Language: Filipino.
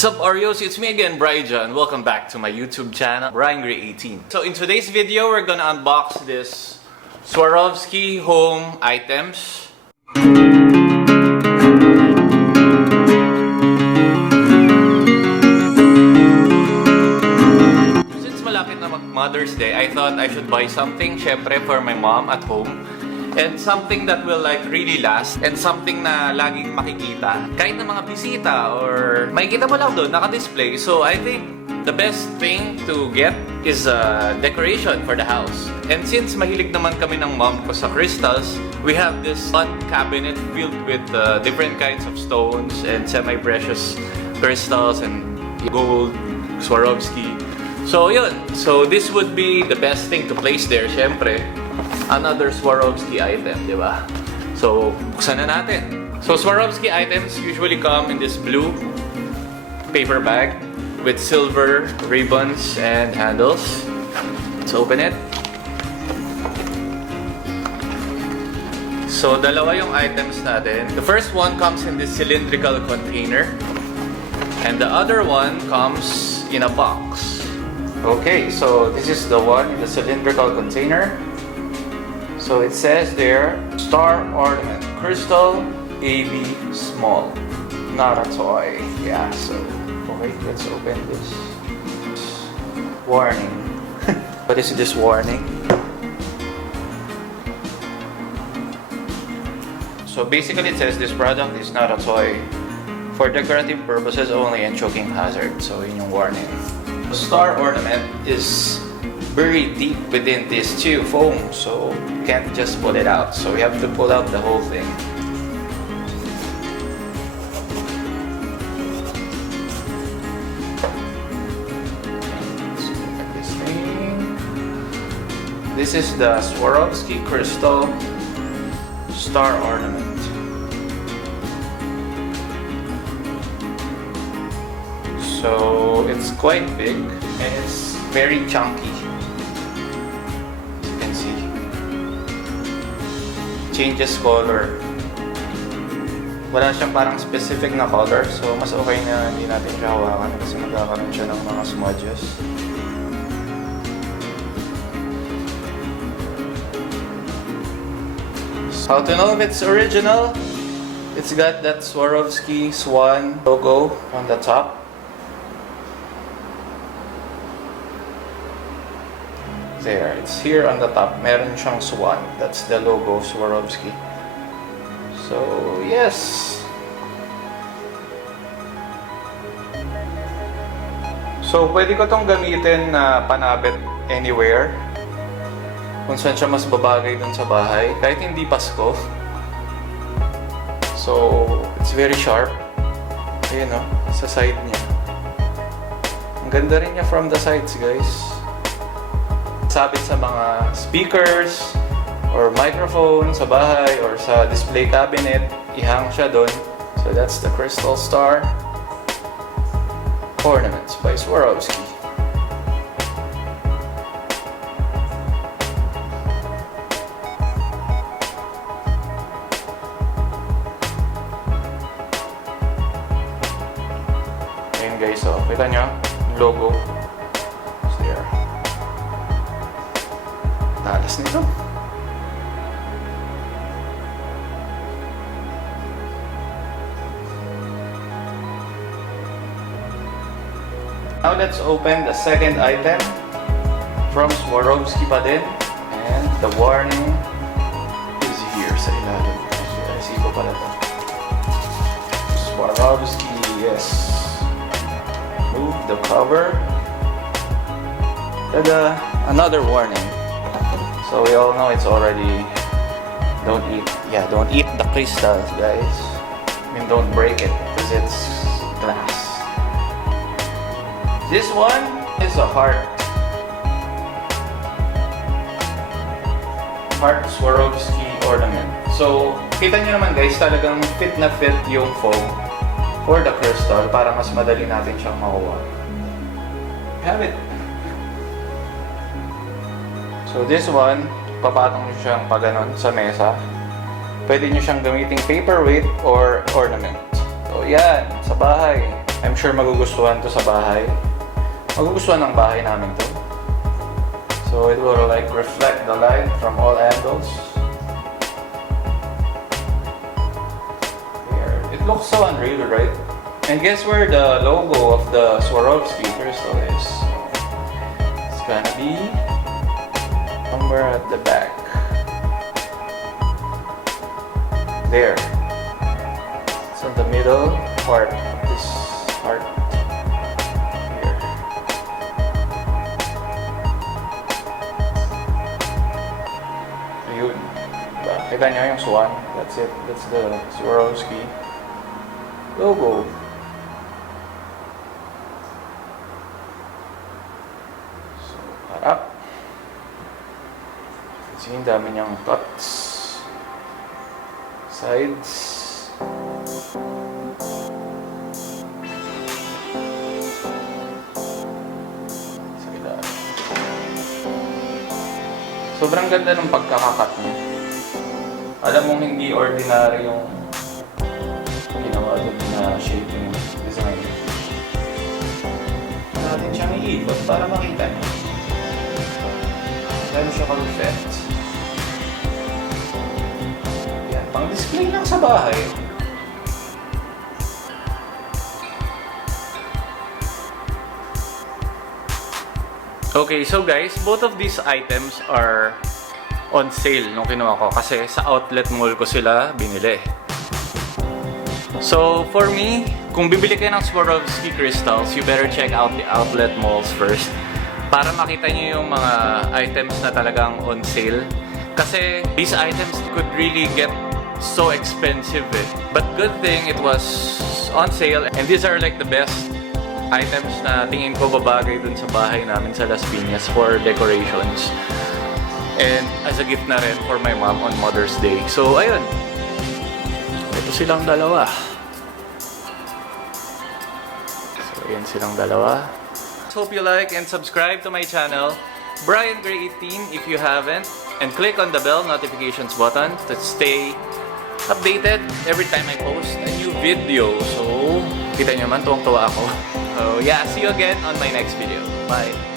What's up, Oreos? It's me again, BryJa, and welcome back to my YouTube channel, BryJa18. So in today's video, we're gonna unbox this Swarovski home items. Since malapit na Mother's Day, I thought I should buy something, syempre, for my mom at home. And something that will like really last, and something na laging makikita kahit na mga bisita or makikita mo lang doon naka-display. So I think the best thing to get is a decoration for the house. And since mahilig naman kami ng mom ko sa crystals, we have this fun cabinet filled with different kinds of stones and semi-precious crystals and gold, Swarovski. So yun, so this would be the best thing to place there, syempre. Another Swarovski item, di ba? So, buksan na natin. So, Swarovski items usually come in this blue paper bag with silver ribbons and handles. Let's open it. So, dalawa yung items natin. The first one comes in this cylindrical container. And the other one comes in a box. Okay, so this is the one in the cylindrical container. So it says there, Star Ornament, Crystal, AB, Small. Not a toy. Yeah, so, okay, let's open this. Warning. What is this warning? So basically it says this product is not a toy. For decorative purposes only and choking hazard. So yun yung warning. The Star Ornament is buried deep within this too foam, so you can't just pull it out. So we have to pull out the whole thing. Let's look at this thing. This is the Swarovski Crystal Star Ornament. So it's quite big and it's very chunky. Changes color. Wala siyang parang specific na color, so mas okay na hindi natin siya hawakan kasi magkakaroon siya ng mga smudges. How to know if it's original? It's got that Swarovski swan logo on the top. There, it's here on the top. Meron siyang swan. That's the logo of Swarovski. So, yes. So, pwede ko tong gamitin na panabit anywhere. Kung saan siya mas babagay dun sa bahay. Kahit hindi Pasko. So, it's very sharp. Ayun o, sa side niya. Ang ganda rin niya from the sides, guys. Sabit sa mga speakers or microphone sa bahay or sa display cabinet, ihang siya doon. So that's the Crystal Star Ornaments by Swarovski. Ayun guys, so kita nyo yung logo. Talas nito. Now let's open the second item from Swarovski pa din. And the warning is here sa ilalim. Kasi iba pala ito. Swarovski, yes. Move the cover. Tada! Another warning. So we all know it's already, don't eat the crystals, guys. I mean, don't break it because it's glass. This one is a heart Swarovski ornament. So kita nyo naman guys, talagang fit na fit yung foam for the crystal para mas madali natin siyang makuha. Have it. So this one, papatong nyo siyang paganon sa mesa. Pwede nyo siyang gamiting paperweight or ornament. So yan, sa bahay. I'm sure magugustuhan to sa bahay. Magugustuhan ng bahay namin to. So it will like reflect the light from all angles. Here. It looks so unreal, right? And guess where the logo of the Swarovski crystal is? It's gonna be somewhere at the back. There. It's in the middle part of this part. Here. Ayun. Diba? Kita nyo yung swan. That's it. That's the Swarovski logo. So, harap. See, ang dami niyang cuts. Sides. Sa ilalim. Sobrang ganda ng pagkakakat niya. Alam mong hindi ordinary yung ginawa doon na shape yung design. Natin siyang iikot para makita niyo. Gano'n siya ka-effect. Pang-display lang sa bahay. Okay, so guys, both of these items are on sale nung kinuha ko kasi sa outlet mall ko sila binili. So, for me, kung bibili kayo ng Swarovski crystals, you better check out the outlet malls first para makita nyo yung mga items na talagang on sale. Kasi these items could really get so expensive eh. But good thing it was on sale and these are like the best items na tingin ko babagay dun sa bahay namin sa Las Piñas for decorations. And as a gift na rin for my mom on Mother's Day. So ayun. Ito silang dalawa. So ayan silang dalawa. Hope you like and subscribe to my channel, Brian Gray 18 if you haven't. And click on the bell notifications button to stay updated every time I post a new video. So, kita nyo naman, tuwang-tuwa ako. So, yeah, see you again on my next video. Bye!